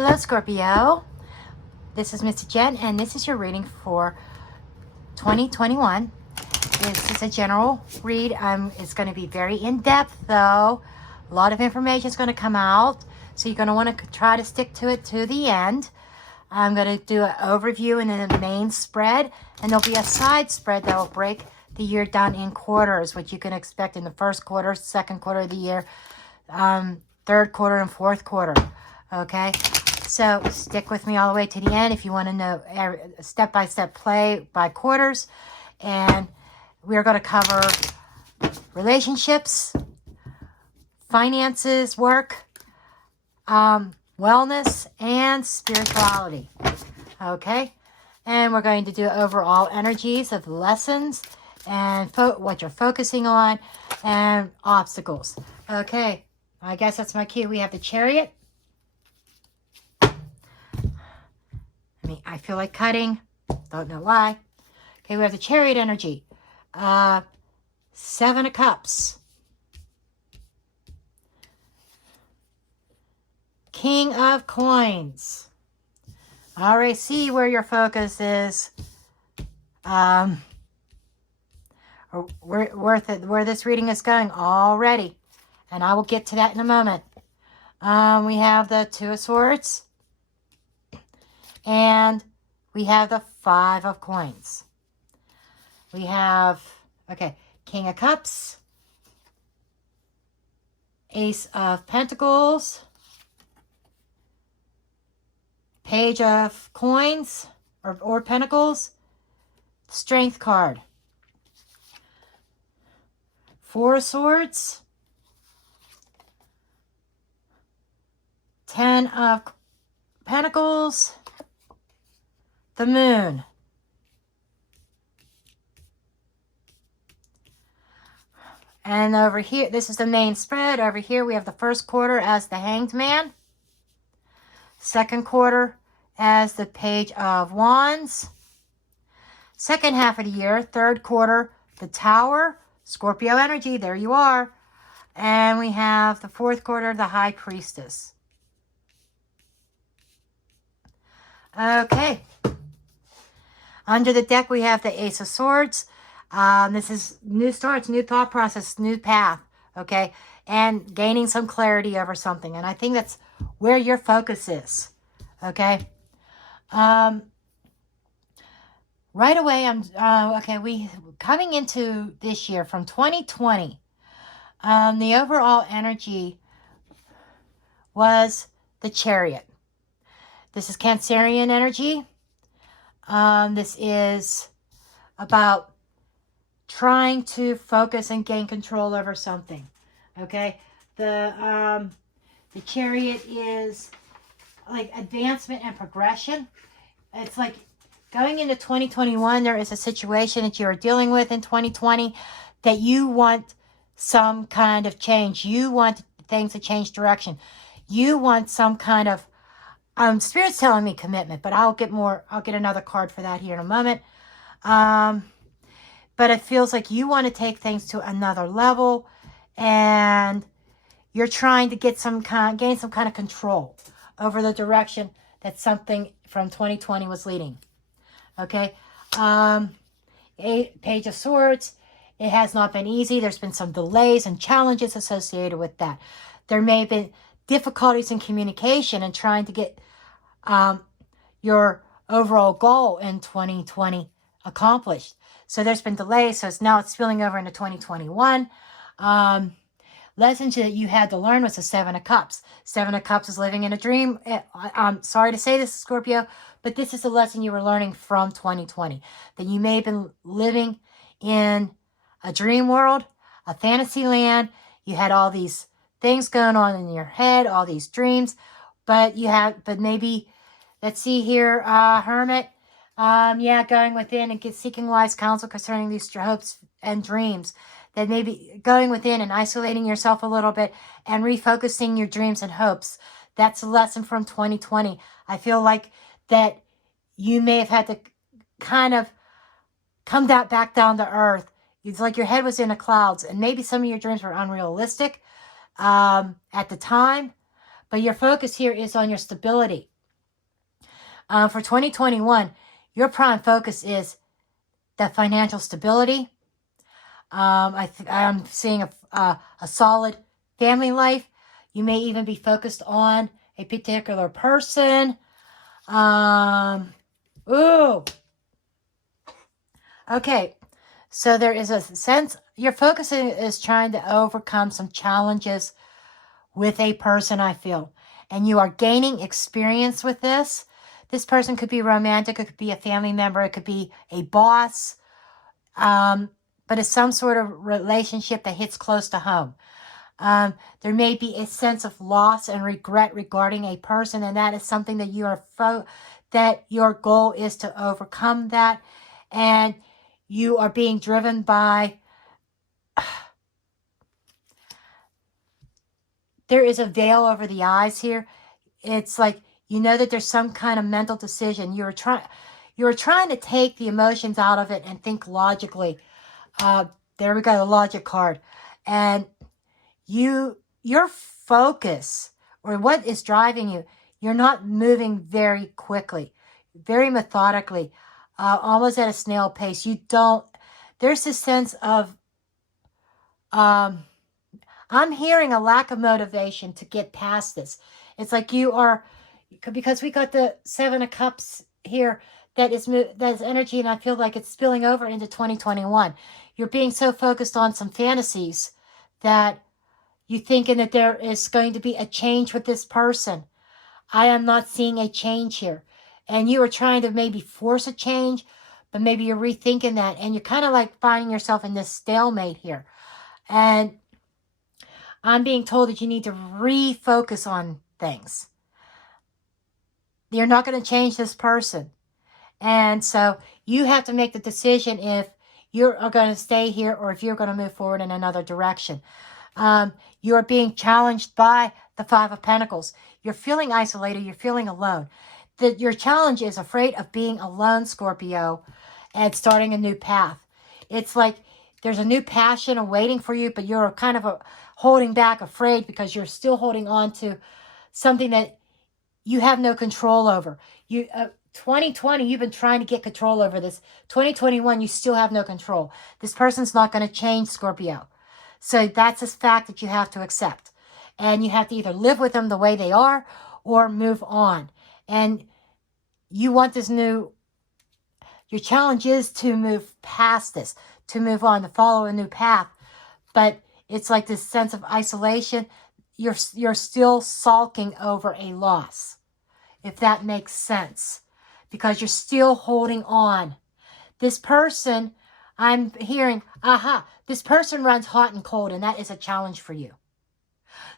Hello, Scorpio. This is Mr. Jenn, and this is your reading for 2021. This is a general read. It's going to be very in-depth, though. A lot of information is going to come out, so you're going to want to try to stick to it to the end. I'm going to do an overview and then a main spread, and there'll be a side spread that will break the year down in quarters, which you can expect in the first quarter, second quarter of the year, third quarter, and fourth quarter. Okay? So stick with me all the way to the end if you want to know step-by-step play by quarters. And we're going to cover relationships, finances, work, wellness, and spirituality. Okay? And we're going to do overall energies of lessons and what you're focusing on and obstacles. Okay. I guess that's my cue. We have the Chariot. I feel like cutting. Don't know why. Okay, we have the Chariot energy. 7 of Cups. King of Coins. I already see where your focus is. Where this reading is going already. And I will get to that in a moment. We have the 2 of Swords. And we have the 5 of Coins. We have, King of Cups, Ace of Pentacles, Page of Coins or Pentacles, Strength card, 4 of Swords, 10 of Pentacles, the Moon. And over here, this is the main spread. Over here, we have the first quarter as the Hanged Man. Second quarter as the Page of Wands. Second half of the year, third quarter, the Tower. Scorpio energy, there you are. And we have the fourth quarter, the High Priestess. Okay. Under the deck, we have the Ace of Swords. This is new starts, new thought process, new path, okay? And gaining some clarity over something. And I think that's where your focus is, okay? Right away, we coming into this year from 2020, the overall energy was the Chariot. This is Cancerian energy. This is about trying to focus and gain control over something. Okay, the Chariot is like advancement and progression. It's like going into 2021. There is a situation that you are dealing with in 2020 that you want some kind of change. You want things to change direction. You want some kind of Spirit's telling me commitment, but I'll get another card for that here in a moment. But it feels like you want to take things to another level, and you're trying to gain some kind of control over the direction that something from 2020 was leading. Okay. Page of Swords. It has not been easy. There's been some delays and challenges associated with that. There may have been difficulties in communication and trying to get your overall goal in 2020 accomplished. So there's been delays. So now it's spilling over into 2021. Lesson that you had to learn was the 7 of Cups. 7 of Cups is living in a dream. I'm sorry to say this, Scorpio, but this is a lesson you were learning from 2020. That you may have been living in a dream world, a fantasy land. You had all these things going on in your head, all these dreams, but maybe, let's see here, Hermit, going within and seeking wise counsel concerning these hopes and dreams. That maybe going within and isolating yourself a little bit and refocusing your dreams and hopes. That's a lesson from 2020. I feel like that you may have had to kind of come back down to earth. It's like your head was in the clouds, and maybe some of your dreams were unrealistic at the time, But your focus here is on your stability. For 2021, your prime focus is that financial stability. I'm seeing a solid family life. You may even be focused on a particular person. Ooh. Okay. So there is a sense, your focus is trying to overcome some challenges with a person, I feel. And you are gaining experience with this. This person could be romantic. It could be a family member. It could be a boss. But it's some sort of relationship that hits close to home. There may be a sense of loss and regret regarding a person, and that is something that you are that your goal is to overcome that, and you are being driven by. There is a veil over the eyes here. It's like you know that there's some kind of mental decision. You're trying to take the emotions out of it and think logically. There we go, the logic card. And your focus, or what is driving you, you're not moving very quickly, very methodically, almost at a snail pace. There's a sense of, I'm hearing a lack of motivation to get past this. It's like you are, because we got the 7 of Cups here, that is energy, and I feel like it's spilling over into 2021. You're being so focused on some fantasies that you're thinking that there is going to be a change with this person. I am not seeing a change here. And you are trying to maybe force a change, but maybe you're rethinking that, and you're kind of like finding yourself in this stalemate here. And I'm being told that you need to refocus on things. You're not going to change this person. And so you have to make the decision if you are going to stay here or if you're going to move forward in another direction. You're being challenged by the 5 of Pentacles. You're feeling isolated. You're feeling alone. Your challenge is afraid of being alone, Scorpio, and starting a new path. It's like there's a new passion awaiting for you, but you're kind of holding back, afraid, because you're still holding on to something that you have no control over. 2020, you've been trying to get control over this. 2021, you still have no control. This person's not going to change, Scorpio. So that's a fact that you have to accept. And you have to either live with them the way they are or move on. And you want this your challenge is to move past this, to move on, to follow a new path. But it's like this sense of isolation. You're still sulking over a loss, if that makes sense, because you're still holding on. This person, I'm hearing, this person runs hot and cold, and that is a challenge for you.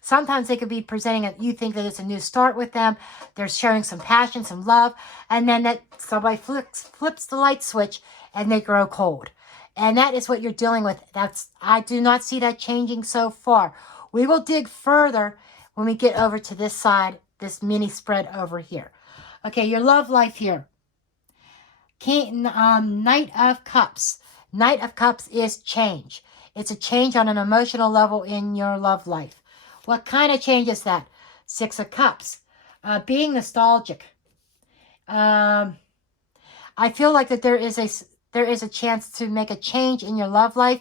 Sometimes they could be presenting it, you think that it's a new start with them, they're showing some passion, some love, and then that somebody flips the light switch and they grow cold. And that is what you're dealing with. I do not see that changing so far. We will dig further when we get over to this side, this mini spread over here. Okay, your love life here. Knight of Cups. Knight of Cups is change. It's a change on an emotional level in your love life. What kind of change is that? 6 of Cups. Being nostalgic. I feel like that there is a chance to make a change in your love life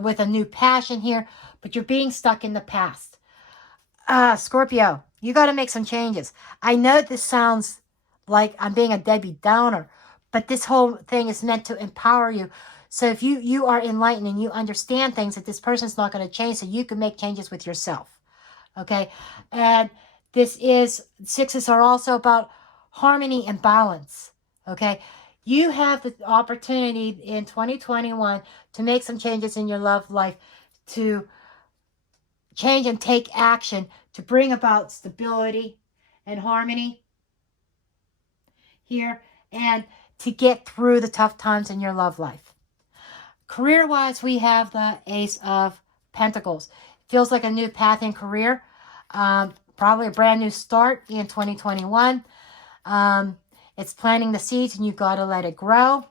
with a new passion here, but you're being stuck in the past. Scorpio, you got to make some changes. I know this sounds like I'm being a Debbie Downer, but this whole thing is meant to empower you. So if you are enlightened and you understand things, that this person's not going to change, so you can make changes with yourself. Okay? And sixes are also about harmony and balance. Okay? You have the opportunity in 2021 to make some changes in your love life, to change and take action to bring about stability and harmony here, and to get through the tough times in your love life. Career-wise, we have the Ace of Pentacles. Feels like a new path in career. Probably a brand new start in 2021. It's planting the seeds, and you've got to let it grow.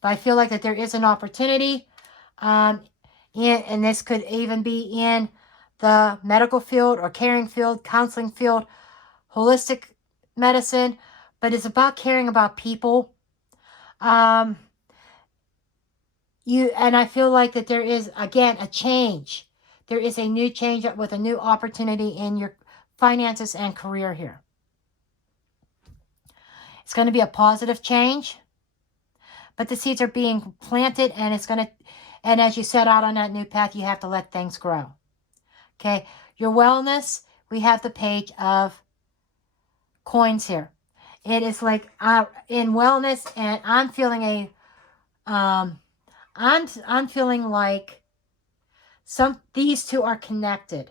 But I feel like that there is an opportunity. And this could even be in the medical field or caring field, counseling field, holistic medicine, but it's about caring about people. And I feel like that there is, again, a change. There is a new change with a new opportunity in your finances and career here. It's going to be a positive change, but the seeds are being planted, and and as you set out on that new path, you have to let things grow. Okay. Your wellness, we have the page of coins here. It is like in wellness, and I'm feeling I'm feeling like these two are connected.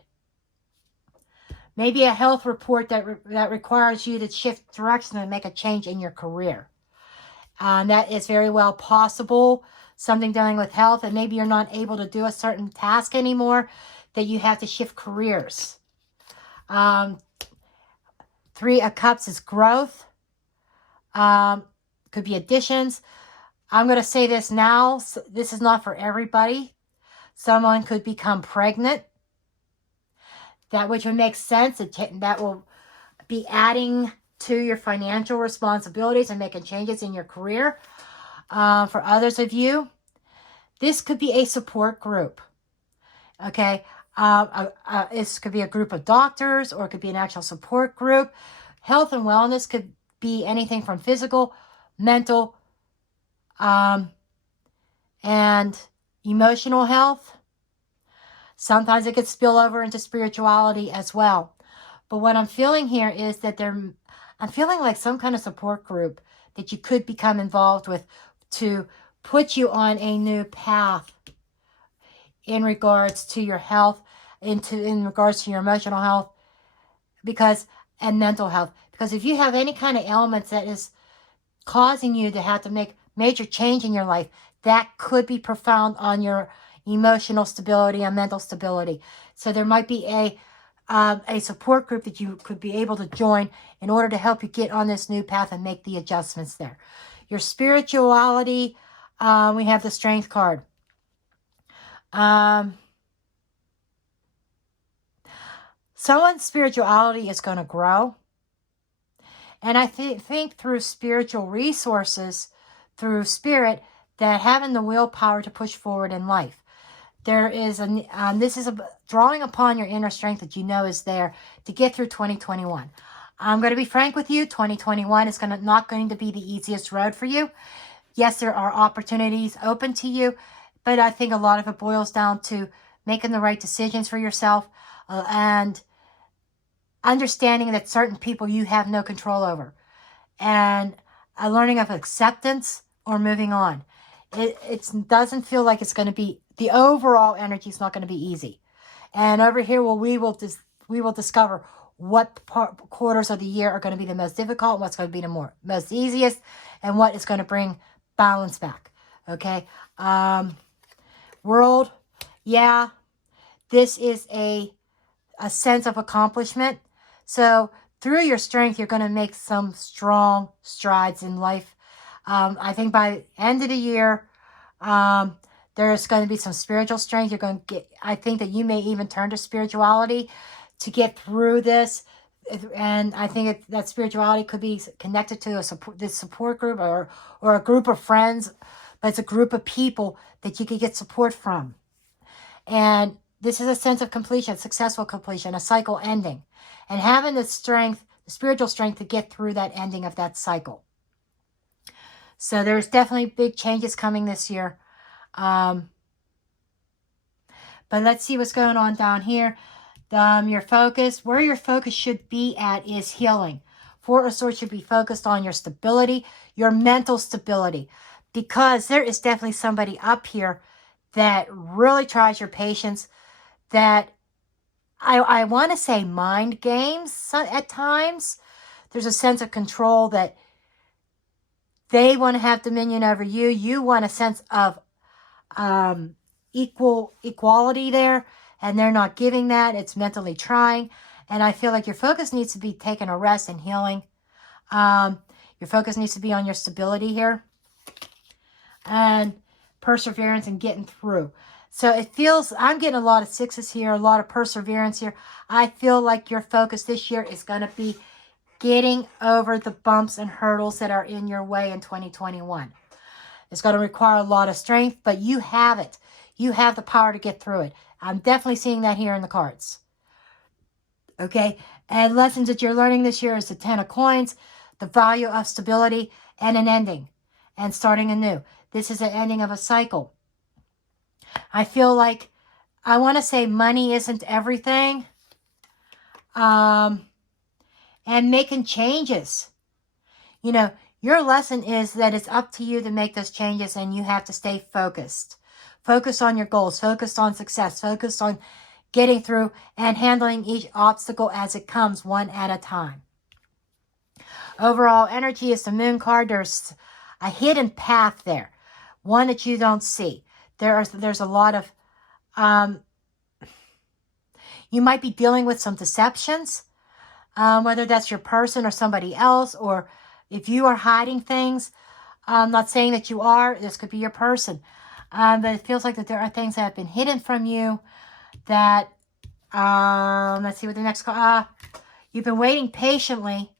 Maybe a health report that requires you to shift direction and make a change in your career. That is very well possible. Something dealing with health, and maybe you're not able to do a certain task anymore, that you have to shift careers. Three of Cups is growth. Could be additions. I'm going to say this now. This is not for everybody. Someone could become pregnant. That which would make sense. That will be adding to your financial responsibilities and making changes in your career. For others of you, this could be a support group. Okay. This could be a group of doctors, or it could be an actual support group. Health and wellness could be anything from physical, mental, and emotional health. Sometimes it could spill over into spirituality as well. But what I'm feeling here is that I'm feeling like some kind of support group that you could become involved with to put you on a new path in regards to your health, in regards to your emotional health, and mental health. Because if you have any kind of ailments that is causing you to have to make major change in your life, that could be profound on your emotional stability and mental stability. So there might be a support group that you could be able to join in order to help you get on this new path and make the adjustments there. Your spirituality, we have the Strength card. Someone's spirituality is going to grow. And I think through spiritual resources, through spirit, that having the willpower to push forward in life. There is this is drawing upon your inner strength that you know is there to get through 2021. I'm going to be frank with you. 2021 is not going to be the easiest road for you. Yes, there are opportunities open to you, but I think a lot of it boils down to making the right decisions for yourself and understanding that certain people you have no control over, and a learning of acceptance or moving on. It doesn't feel like it's going to be, the overall energy is not going to be easy. And over here, we will discover what quarters of the year are going to be the most difficult, what's going to be the most easiest, and what is going to bring balance back. Okay. World. Yeah. This is a sense of accomplishment. So through your strength, you're going to make some strong strides in life. I think by the end of the year, there's going to be some spiritual strength. I think that you may even turn to spirituality to get through this. And I think that spirituality could be connected to this support group or a group of friends, but it's a group of people that you could get support from. And this is a sense of completion, successful completion, a cycle ending, and having the strength, the spiritual strength to get through that ending of that cycle. So there's definitely big changes coming this year. But let's see what's going on down here. Your focus, where your focus should be at is healing. Four of Swords should be focused on your stability, your mental stability, because there is definitely somebody up here that really tries your patience, that I want to say mind games at times. There's a sense of control that they want to have dominion over you. You want a sense of equality there, and they're not giving that. It's mentally trying. And I feel like your focus needs to be taking a rest and healing. Your focus needs to be on your stability here and perseverance and getting through. So it feels, I'm getting a lot of sixes here, a lot of perseverance here. I feel like your focus this year is going to be getting over the bumps and hurdles that are in your way in 2021. It's going to require a lot of strength, but you have it. You have the power to get through it. I'm definitely seeing that here in the cards. Okay, and lessons that you're learning this year is the 10 of coins, the value of stability, and an ending, and starting anew. This is an ending of a cycle. I feel like, I want to say money isn't everything, and making changes. You know, your lesson is that it's up to you to make those changes, and you have to stay focused. Focus on your goals, focus on success, focus on getting through and handling each obstacle as it comes, one at a time. Overall energy is the moon card. There's a hidden path there, one that you don't see. There's a lot of, you might be dealing with some deceptions, whether that's your person or somebody else, or if you are hiding things. I'm not saying that you are. This could be your person. But it feels like that there are things that have been hidden from you that, let's see what the next card, you've been waiting patiently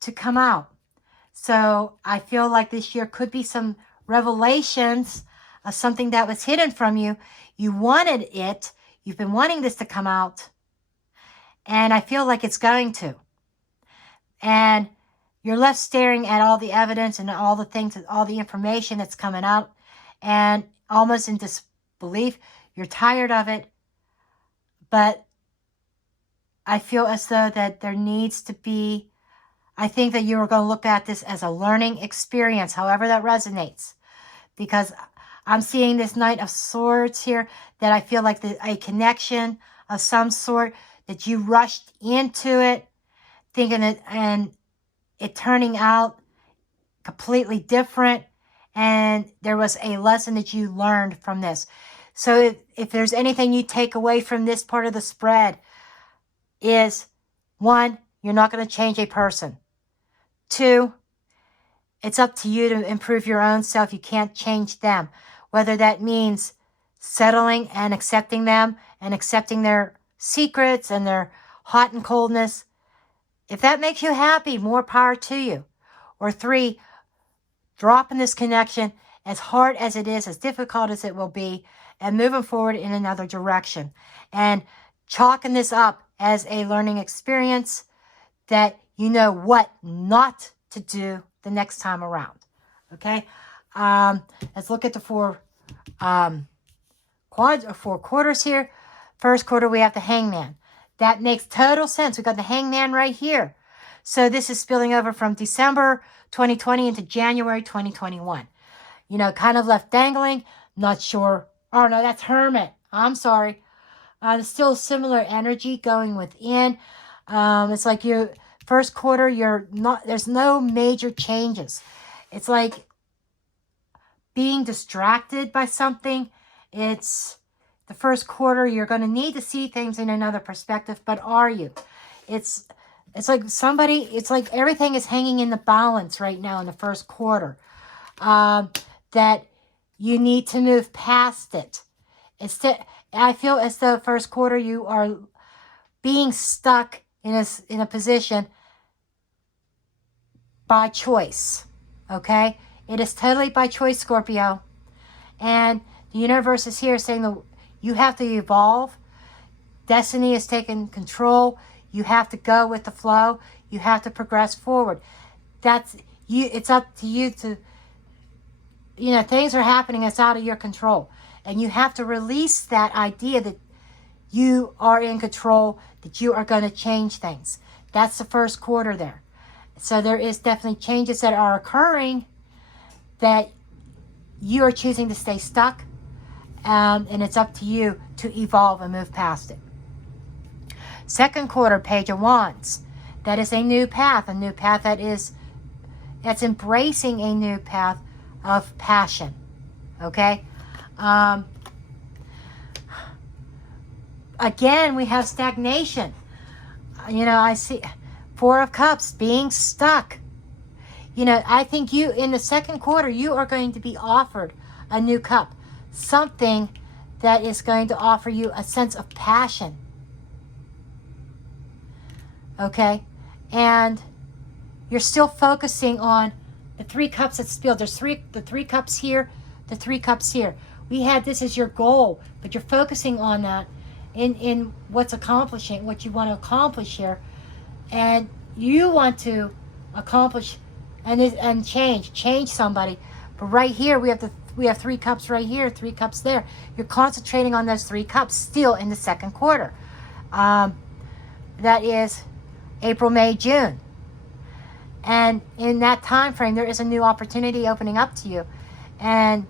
to come out. So I feel like this year could be some revelations of something that was hidden from you. You wanted it. You've been wanting this to come out. And I feel like it's going to. And you're left staring at all the evidence and all the things, all the information that's coming out, and almost in disbelief. You're tired of it. But I feel as though that there needs to be, I think that you are going to look at this as a learning experience, however that resonates. Because I'm seeing this Knight of Swords here, that I feel like a connection of some sort, that you rushed into it, thinking it, and it turning out completely different. And there was a lesson that you learned from this. So if there's anything you take away from this part of the spread, is 1, you're not going to change a person. 2, it's up to you to improve your own self. You can't change them. Whether that means settling and accepting them and accepting their secrets and their hot and coldness. If that makes you happy, more power to you. Or 3, dropping this connection, as hard as it is, as difficult as it will be, and moving forward in another direction. And chalking this up as a learning experience that you know what not to do the next time around. Okay? Let's look at the 4 quarters here. First quarter, we have the Hangman. That makes total sense. We've got the Hangman right here. So this is spilling over from December 2020 into January 2021. You know, kind of left dangling. Not sure. Oh, no, that's Hermit. I'm sorry. There's still similar energy going within. It's like you first quarter, you're not, there's no major changes. It's like being distracted by something. It's the first quarter, you're going to need to see things in another perspective, but are you? It's like somebody, it's like everything is hanging in the balance right now in the first quarter. That you need to move past it. I feel as though first quarter you are being stuck in a position by choice. Okay? It is totally by choice, Scorpio. And the universe is here saying that you have to evolve. Destiny is taking control. You have to go with the flow. You have to progress forward. That's you. It's up to you to, you know, things are happening that's out of your control. And you have to release that idea that you are in control, that you are going to change things. That's the first quarter there. So there is definitely changes that are occurring that you are choosing to stay stuck. And it's up to you to evolve and move past it. Second quarter, Page of Wands. That is a new path that's embracing a new path of passion. Okay? Again, we have stagnation. You know, I see 4 of Cups, being stuck. You know, I think you, in the second quarter, you are going to be offered a new cup. Something that is going to offer you a sense of passion. Okay? And you're still focusing on the 3 cups that spilled. There's the 3 cups here, the 3 cups here. We had this as your goal, but you're focusing on that in what's accomplishing, what you want to accomplish here. And you want to accomplish and change somebody. But right here, we have 3 cups right here, 3 cups there. You're concentrating on those 3 cups still in the second quarter. That is April, May, June. And in that time frame, there is a new opportunity opening up to you. And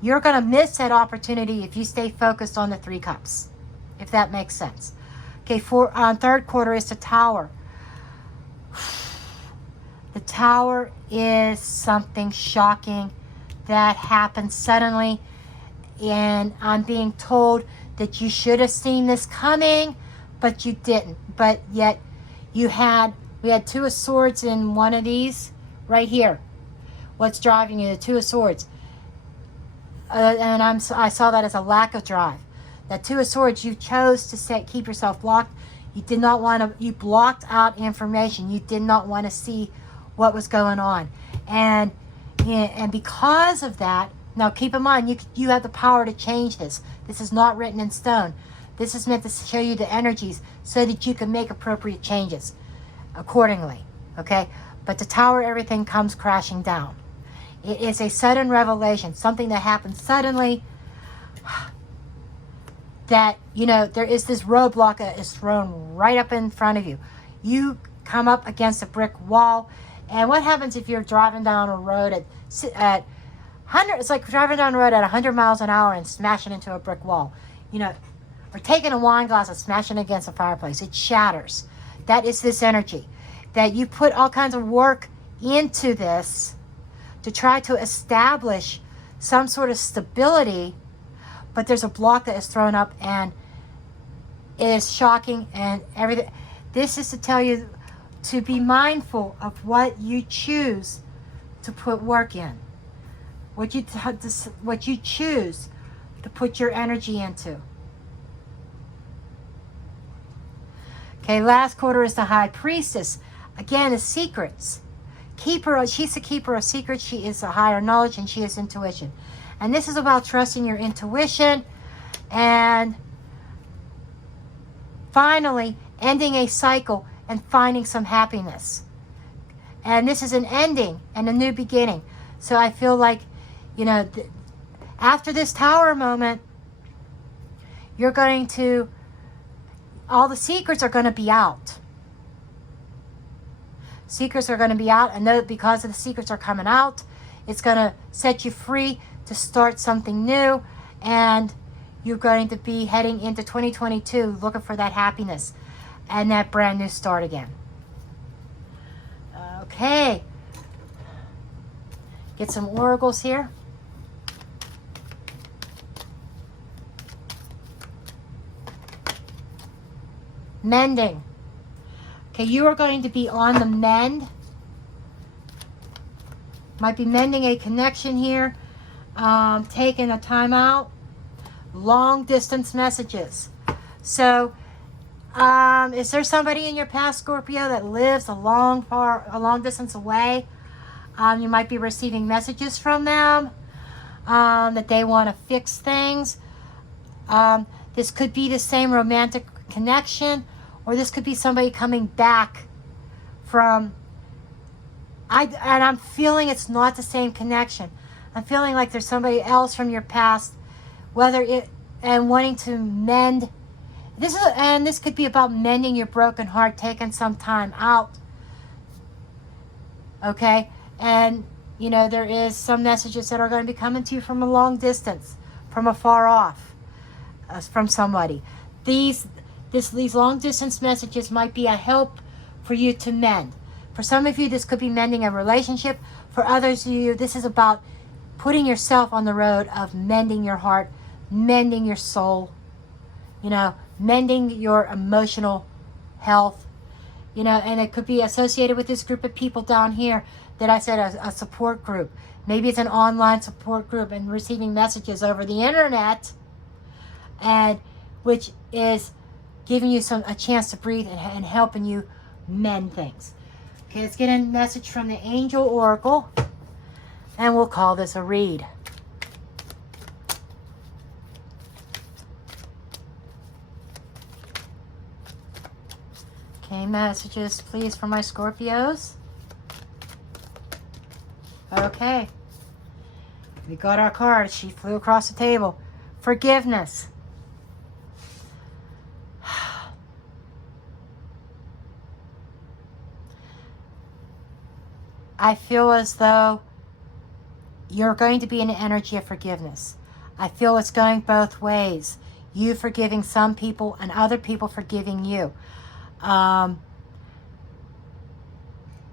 you're going to miss that opportunity if you stay focused on the 3 cups, if that makes sense. Okay, third quarter is the Tower. The Tower is something shocking that happened suddenly. And I'm being told that you should have seen this coming, but you didn't. But yet we had 2 of Swords in one of these right here. What's driving you? The 2 of Swords. And I saw that as a lack of drive. That 2 of Swords, you chose to keep yourself blocked. You did not want to, you blocked out information. You did not want to see what was going on. And because of that, now keep in mind, you have the power to change this. This is not written in stone. This is meant to show you the energies so that you can make appropriate changes accordingly. Okay? But the Tower, everything comes crashing down. It is a sudden revelation, something that happens suddenly, that, there is this roadblock that is thrown right up in front of you. You come up against a brick wall. And what happens if you're driving down a road at 100, it's like driving down a road at 100 miles an hour and smashing into a brick wall. Or taking a wine glass and smashing against a fireplace. It shatters. That is this energy. That you put all kinds of work into this to try to establish some sort of stability, but there's a block that is thrown up, and it is shocking and everything. This is to tell you to be mindful of what you choose to put work in, what you choose to put your energy into. Okay, last quarter is the High Priestess. Again, is secrets. She's the keeper of secrets. She is a higher knowledge, and she is intuition. And this is about trusting your intuition and finally ending a cycle and finding some happiness. And this is an ending and a new beginning. So I feel like, after this Tower moment, you're going to, all the secrets are going to be out. Secrets are going to be out, and because of the secrets are coming out, it's going to set you free to start something new, and you're going to be heading into 2022 looking for that happiness and that brand new start again. Okay. Get some oracles here. Mending. Okay, you are going to be on the mend. Might be mending a connection here. Taking a time out. Long distance messages. So, is there somebody in your past, Scorpio, that lives a long distance away? You might be receiving messages from them that they want to fix things. This could be the same romantic connection, or this could be somebody coming back from. And I'm feeling it's not the same connection. I'm feeling like there's somebody else from your past, and wanting to mend. This could be about mending your broken heart, taking some time out. Okay? And, there is some messages that are going to be coming to you from a long distance, from afar off, from somebody. These long distance messages might be a help for you to mend. For some of you, this could be mending a relationship. For others of you, this is about putting yourself on the road of mending your heart, mending your soul, mending your emotional health, You know, and it could be associated with this group of people down here that I said, a support group. Maybe it's an online support group and receiving messages over the internet, and which is giving you a chance to breathe and helping you mend things. Okay, let's get a message from the Angel Oracle, and we'll call this a read. Okay, messages, please, for my Scorpios. Okay. We got our card. She flew across the table. Forgiveness. I feel as though you're going to be in an energy of forgiveness. I feel it's going both ways. You forgiving some people and other people forgiving you.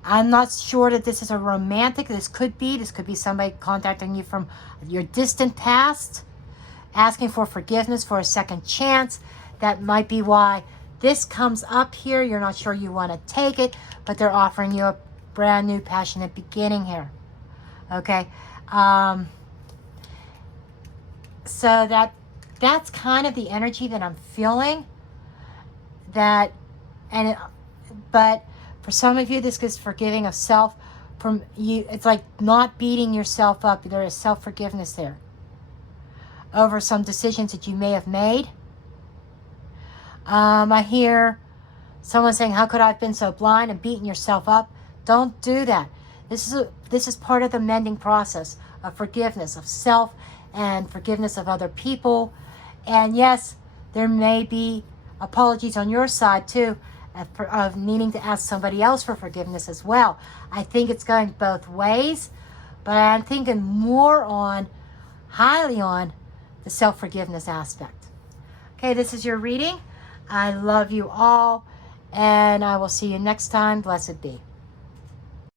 I'm not sure that this is a romantic. This could be somebody contacting you from your distant past, asking for forgiveness, for a second chance. That might be why this comes up here. You're not sure you want to take it, but they're offering you a brand new passionate beginning here. Okay. So that's kind of the energy that I'm feeling. But for some of you, this is forgiving of self. From you, it's like not beating yourself up. There is self-forgiveness there over some decisions that you may have made. I hear someone saying, "How could I have been so blind and beating yourself up?" Don't do that. This is part of the mending process of forgiveness of self and forgiveness of other people. And yes, there may be apologies on your side too, of needing to ask somebody else for forgiveness as well. I think it's going both ways, but I'm thinking highly on the self-forgiveness aspect. Okay, this is your reading. I love you all, and I will see you next time. Blessed be.